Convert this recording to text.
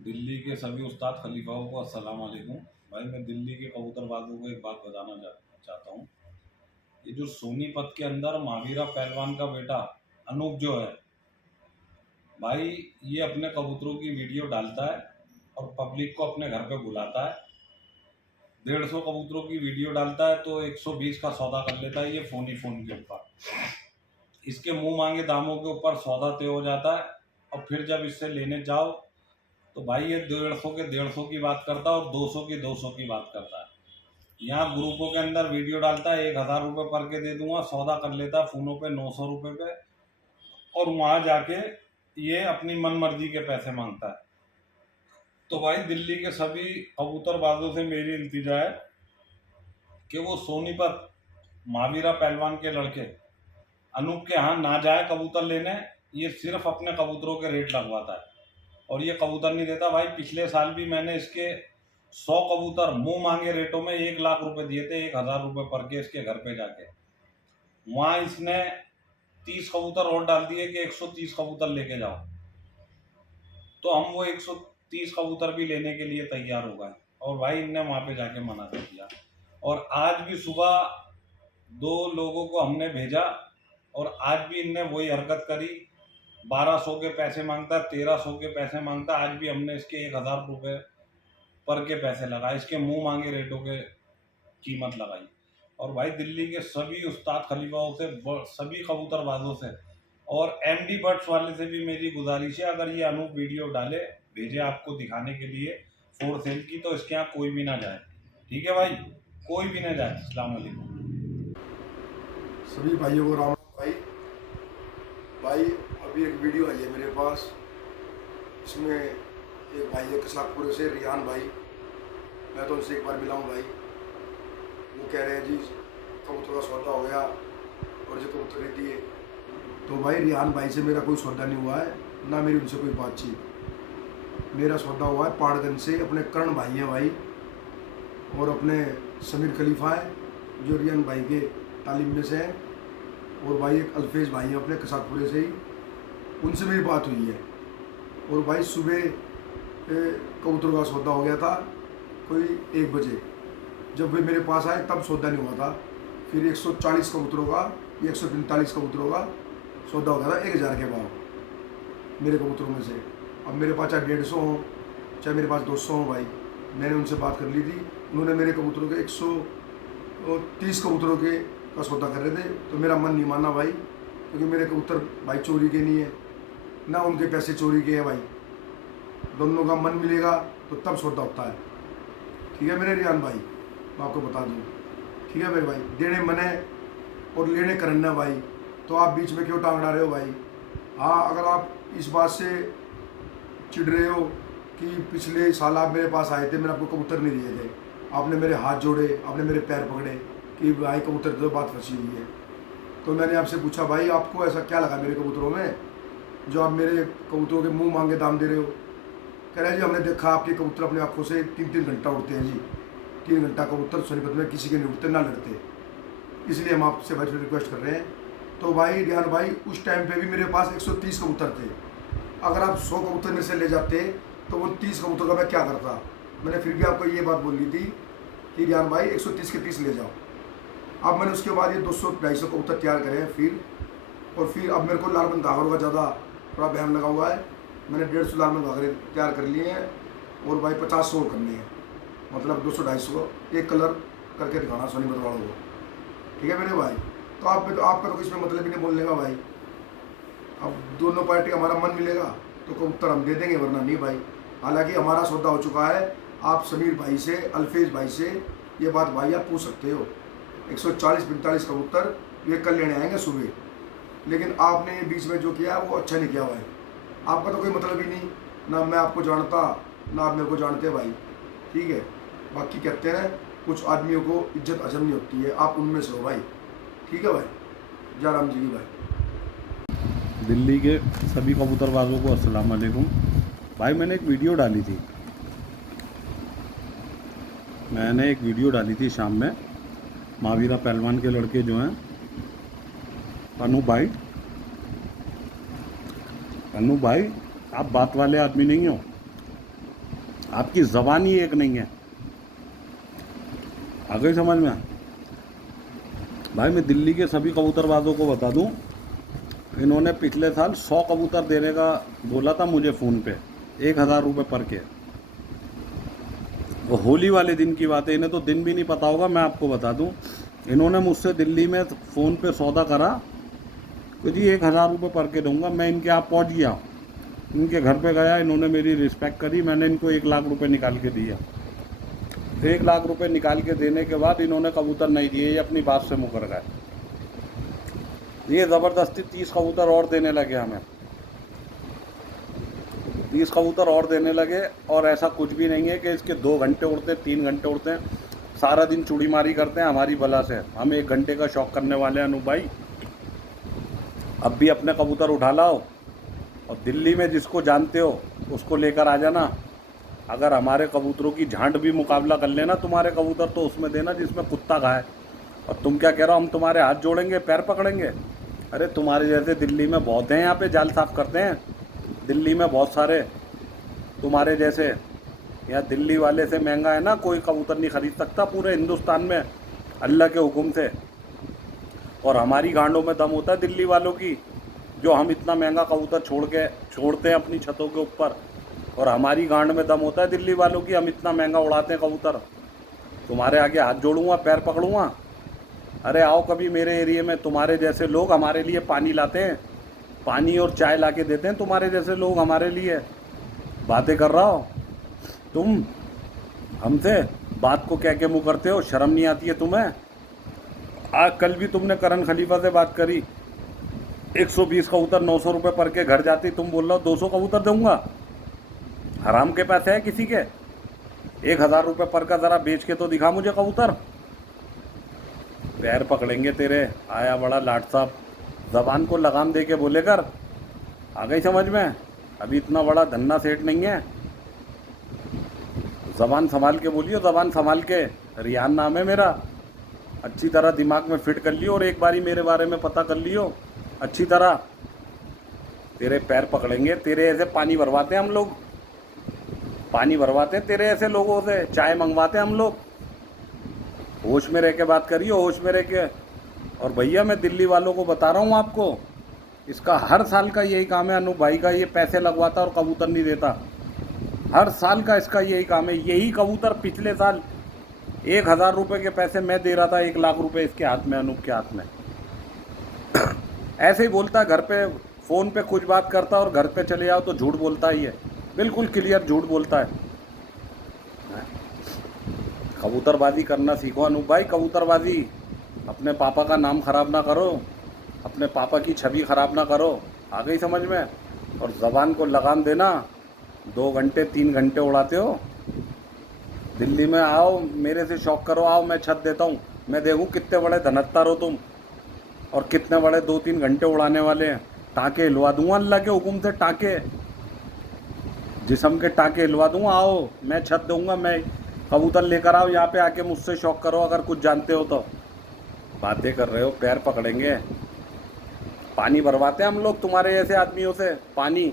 दिल्ली के सभी उस्ताद खलीफाओं को अस्सलाम वालेकुम। भाई मैं दिल्ली के कबूतरबाजों को एक बात बताना चाहता हूँ। ये जो सोनीपत के अंदर महावीरा पहलवान का बेटा अनूप जो है भाई, ये अपने कबूतरों की वीडियो डालता है और पब्लिक को अपने घर पे बुलाता है। 150 कबूतरों की वीडियो डालता है तो 120 का सौदा कर लेता है ये फ़ोन के ऊपर। इसके मुंह मांगे दामों के ऊपर सौदा तय हो जाता है और फिर जब इससे लेने जाओ तो भाई ये 150 के 150 की बात करता है और 200 की 200 की बात करता है। यहाँ ग्रुपों के अंदर वीडियो डालता है 1000 रुपये पर के दे दूंगा, सौदा कर लेता है फ़ोनों पे 900 रुपये पे, और वहाँ जाके ये अपनी मन मर्जी के पैसे मांगता है। तो भाई दिल्ली के सभी कबूतरबाजों से मेरी इल्तिजा है कि वो सोनीपत महावीरा पहलवान के लड़के अनूप के यहाँ ना जाए कबूतर लेने। ये सिर्फ अपने कबूतरों के रेट लगवाता है और ये कबूतर नहीं देता भाई। पिछले साल भी मैंने इसके 100 कबूतर मुंह मांगे रेटों में 1 लाख रुपए दिए थे, 1000 रुपये पर के इसके घर पे जाके। वहाँ इसने 30 कबूतर और डाल दिए कि 130 कबूतर लेके जाओ, तो हम वो 130 कबूतर भी लेने के लिए तैयार हो गए और भाई इनने वहाँ पे जाके मना कर दिया। और आज भी सुबह 2 लोगों को हमने भेजा और आज भी इनने वही हरकत करी। 1200 के पैसे मांगता, 1300 के पैसे मांगता। आज भी हमने इसके 1000 रुपये पर के पैसे लगाए, इसके मुंह मांगे रेटों के कीमत लगाई। और भाई दिल्ली के सभी उस्ताद खलीफाओं से, सभी कबूतरबाजों से और एमडी बर्ड्स वाले से भी मेरी गुजारिश है, अगर ये अनूप वीडियो डाले भेजे आपको दिखाने के लिए फॉर सेल की, तो इसके यहाँ कोई भी ना जाए। ठीक है भाई, कोई भी ना जाए। अस्सलाम वालेकुम। सभी भाइयों को राम भाई। भाई अभी एक वीडियो आई है मेरे पास, इसमें एक भाई है कसाकपुर से, रियान भाई। मैं तो उनसे एक बार मिला हूँ भाई। वो कह रहे हैं जी कबूतर का सौदा हो गया और जो कबूतर नहीं दिए। तो भाई रियान भाई से मेरा कोई सौदा नहीं हुआ है, ना मेरी उनसे कोई बातचीत। मेरा सौदा हुआ है पहाड़गंज से, अपने करण भाई हैं भाई, और अपने समीर खलीफा है जो रियान भाई के तालीम में से हैं, और भाई एक अल्फेज भाई हैं अपने कसाकपुरे से ही, उनसे मेरी बात हुई है। और भाई सुबह कबूतर का सौदा हो गया था कोई 1 बजे। जब वे मेरे पास आए तब सौदा नहीं हुआ था। फिर 140 कबूतरों का, 145 कबूतरों का सौदा हो गया था 1000 के भाव मेरे कबूतरों में से। अब मेरे पास चाहे 150 हो चाहे मेरे पास 200 हो भाई, मैंने उनसे बात कर ली थी। उन्होंने मेरे कबूतरों के 130 कबूतरों के का सौदा कर रहे थे, तो मेरा मन नहीं माना भाई, क्योंकि मेरे कबूतर भाई चोरी के नहीं है, ना उनके पैसे चोरी के हैं भाई। दोनों का मन मिलेगा तो तब सौदा होता है। ठीक है मेरे रियान भाई, मैं आपको बता दूँ। ठीक है मेरे भाई, देने मने और लेने करना भाई, तो आप बीच में क्यों टांग अड़ा रहे हो भाई। हाँ, अगर आप इस बात से चिढ़ रहे हो कि पिछले साल आप मेरे पास आए थे, मैंने आपको कबूतर नहीं दिए थे, आपने मेरे हाथ जोड़े, आपने मेरे पैर पकड़े कि भाई कबूतर तो बात फंसी हुई है। तो मैंने आपसे पूछा भाई आपको ऐसा क्या लगा मेरे कबूतरों में जो आप मेरे कबूतरों के मुंह मांगे दाम दे रहे हो। कह रहे जी हमने देखा आपके कबूतर अपने आँखों से 3-3 घंटा उड़ते हैं जी। 3 घंटा कबूतर सोनीपत में किसी के नहीं उड़ते, ना लड़ते, इसलिए हम आपसे भाई रिक्वेस्ट कर रहे हैं। तो भाई रियान भाई, उस टाइम पे भी मेरे पास 130 कबूतर थे। अगर आप 100 कबूतर मेरे से ले जाते तो वो 30 कबूतर का मैं क्या करता। मैंने फिर भी आपको ये बात बोली थी कि रियान भाई 130 के 30 ले जाओ। अब मैंने उसके बाद ये 200-250 कबूतर तैयार करे हैं फिर, और फिर अब मेरे को लालबंद घाघरों का ज़्यादा थोड़ा बयान लगा हुआ है। मैंने 150 लालबंद घाघरे तैयार कर लिए हैं और भाई 50 और करने हैं, मतलब 200-250 एक कलर करके दिखाना सोनीपत वालों को। ठीक है मेरे भाई, तो आपका तो इसमें मतलब ही नहीं बोलने का भाई। अब दोनों पार्टी हमारा मन मिलेगा तो कबूतर हम दे देंगे, वरना नहीं भाई। हालांकि हमारा सौदा हो चुका है। आप समीर भाई से, अल्फेज भाई से ये बात भाई आप पूछ सकते हो। 140-45 कबूतर ये कल लेने आएंगे सुबह, लेकिन आपने ये बीच में जो किया वो अच्छा नहीं किया हुआ है। आपका तो कोई मतलब ही नहीं, ना मैं आपको जानता ना आप मेरे को जानते भाई। ठीक है, बाकी कहते हैं कुछ आदमियों को इज्जत हजम नहीं होती है, आप उनमें से हो भाई। ठीक है भाई, जय राम जी की भाई। दिल्ली के सभी कबूतरबाजों को अस्सलाम वालेकुम। भाई मैंने एक वीडियो डाली थी शाम में। महावीरा पहलवान के लड़के जो हैं अनूप भाई, आप बात वाले आदमी नहीं हो। आपकी ज़बान ही एक नहीं है। आ गई समझ में? भाई मैं दिल्ली के सभी कबूतरबाजों को बता दूं, इन्होंने पिछले साल 100 कबूतर देने का बोला था मुझे फ़ोन पे, 1000 रुपये पर के। वो होली वाले दिन की बात है, इन्हें तो दिन भी नहीं पता होगा। मैं आपको बता दूं, इन्होंने मुझसे दिल्ली में फ़ोन पे सौदा करा कि जी 1000 रुपये पर के दूंगा। मैं इनके यहाँ पहुँच गया, इनके घर पे गया, इन्होंने मेरी रिस्पेक्ट करी, मैंने इनको 1 लाख रुपए निकाल के दिया। 1 लाख रुपए निकाल के देने के बाद इन्होंने कबूतर नहीं दिए, ये अपनी बात से मुकर गए। ये ज़बरदस्ती 30 कबूतर और देने लगे हमें, 30 कबूतर और देने लगे। और ऐसा कुछ भी नहीं है कि इसके 2 घंटे उड़ते, 3 घंटे उड़ते हैं, सारा दिन चूड़ी मारी करते हैं हमारी बला से। हम 1 घंटे का शौक करने वाले हैं अनूप भाई। अब भी अपने कबूतर उठा लाओ और दिल्ली में जिसको जानते हो उसको लेकर आ जाना। अगर हमारे कबूतरों की झांट भी मुकाबला कर लेना तुम्हारे कबूतर, तो उसमें देना जिसमें कुत्ता खाए। और तुम क्या कह रहे हो हम तुम्हारे हाथ जोड़ेंगे, पैर पकड़ेंगे? अरे तुम्हारे जैसे दिल्ली में बहुत हैं, यहाँ पे जाल साफ़ करते हैं दिल्ली में बहुत सारे तुम्हारे जैसे। यहाँ दिल्ली वाले से महंगा है ना कोई कबूतर नहीं ख़रीद सकता पूरे हिंदुस्तान में, अल्लाह के हुक्म से। और हमारी गांडों में दम होता है दिल्ली वालों की, जो हम इतना महंगा कबूतर छोड़ते हैं अपनी छतों के ऊपर। और हमारी गांड में दम होता है दिल्ली वालों की, हम इतना महंगा उड़ाते हैं कबूतर। तुम्हारे आगे हाथ जोड़ूंगा, पैर पकड़ूंगा। अरे आओ कभी मेरे एरिया में, तुम्हारे जैसे लोग हमारे लिए पानी लाते हैं, पानी और चाय ला के देते हैं तुम्हारे जैसे लोग हमारे लिए। बातें कर रहा हो तुम हमसे, बात को क्या क्या मुँह करते हो, शर्म नहीं आती है तुम्हें? आज कल भी तुमने करण खलीफा से बात करी, 120 कबूतर 900 रुपये पर के घर जाती, तुम बोल रहे हो 200 कबूतर दूंगा। हराम के पैसे है किसी के? 1000 रुपये पर का ज़रा बेच के तो दिखा मुझे कबूतर। पैर पकड़ेंगे तेरे, आया बड़ा लाट साहब, ज़बान को लगाम दे के बोले कर। आ गई समझ में? अभी इतना बड़ा धन्ना सेठ नहीं है। ज़बान संभाल के बोलियो, ज़बान संभाल के। रियान नाम है मेरा, अच्छी तरह दिमाग में फिट कर लियो और एक बारी मेरे बारे में पता कर लियो अच्छी तरह। तेरे पैर पकड़ेंगे, तेरे ऐसे पानी भरवाते हैं हम लोग, पानी भरवाते हैं तेरे ऐसे लोगों से, चाय मंगवाते हैं हम लोग। होश में रह के बात करिए, होश में रह के। और भैया मैं दिल्ली वालों को बता रहा हूँ आपको, इसका हर साल का यही काम है अनूप भाई का, ये पैसे लगवाता और कबूतर नहीं देता। हर साल का इसका यही काम है। यही कबूतर पिछले साल 1000 रुपये के पैसे मैं दे रहा था, 1 लाख रुपये इसके हाथ में, अनूप के हाथ में। ऐसे ही बोलता है, घर पे फ़ोन पे कुछ बात करता है और घर पे चले जाओ तो झूठ बोलता ही है, बिल्कुल क्लियर झूठ बोलता है। कबूतरबाजी करना सीखो अनूप भाई, कबूतरबाजी। अपने पापा का नाम ख़राब ना करो, अपने पापा की छवि ख़राब ना करो। आ गई समझ में? और ज़बान को लगाम देना। 2 घंटे 3 घंटे उड़ाते हो, दिल्ली में आओ मेरे से शौक करो, आओ मैं छत देता हूँ, मैं देखूँ कितने बड़े धनत्तर हो तुम और कितने बड़े 2-3 घंटे उड़ाने वाले हैं। टाँके हिलवा दूँगा अल्लाह के हुक्म से, टाँके जिस्म के टाँके हिलवा दूँगा। आओ मैं छत दूँगा, मैं कबूतर लेकर आओ यहाँ पे आके मुझसे शौक करो अगर कुछ जानते हो तो। बातें कर रहे हो, पैर पकड़ेंगे। पानी भरवाते हैं हम लोग तुम्हारे जैसे आदमियों से, पानी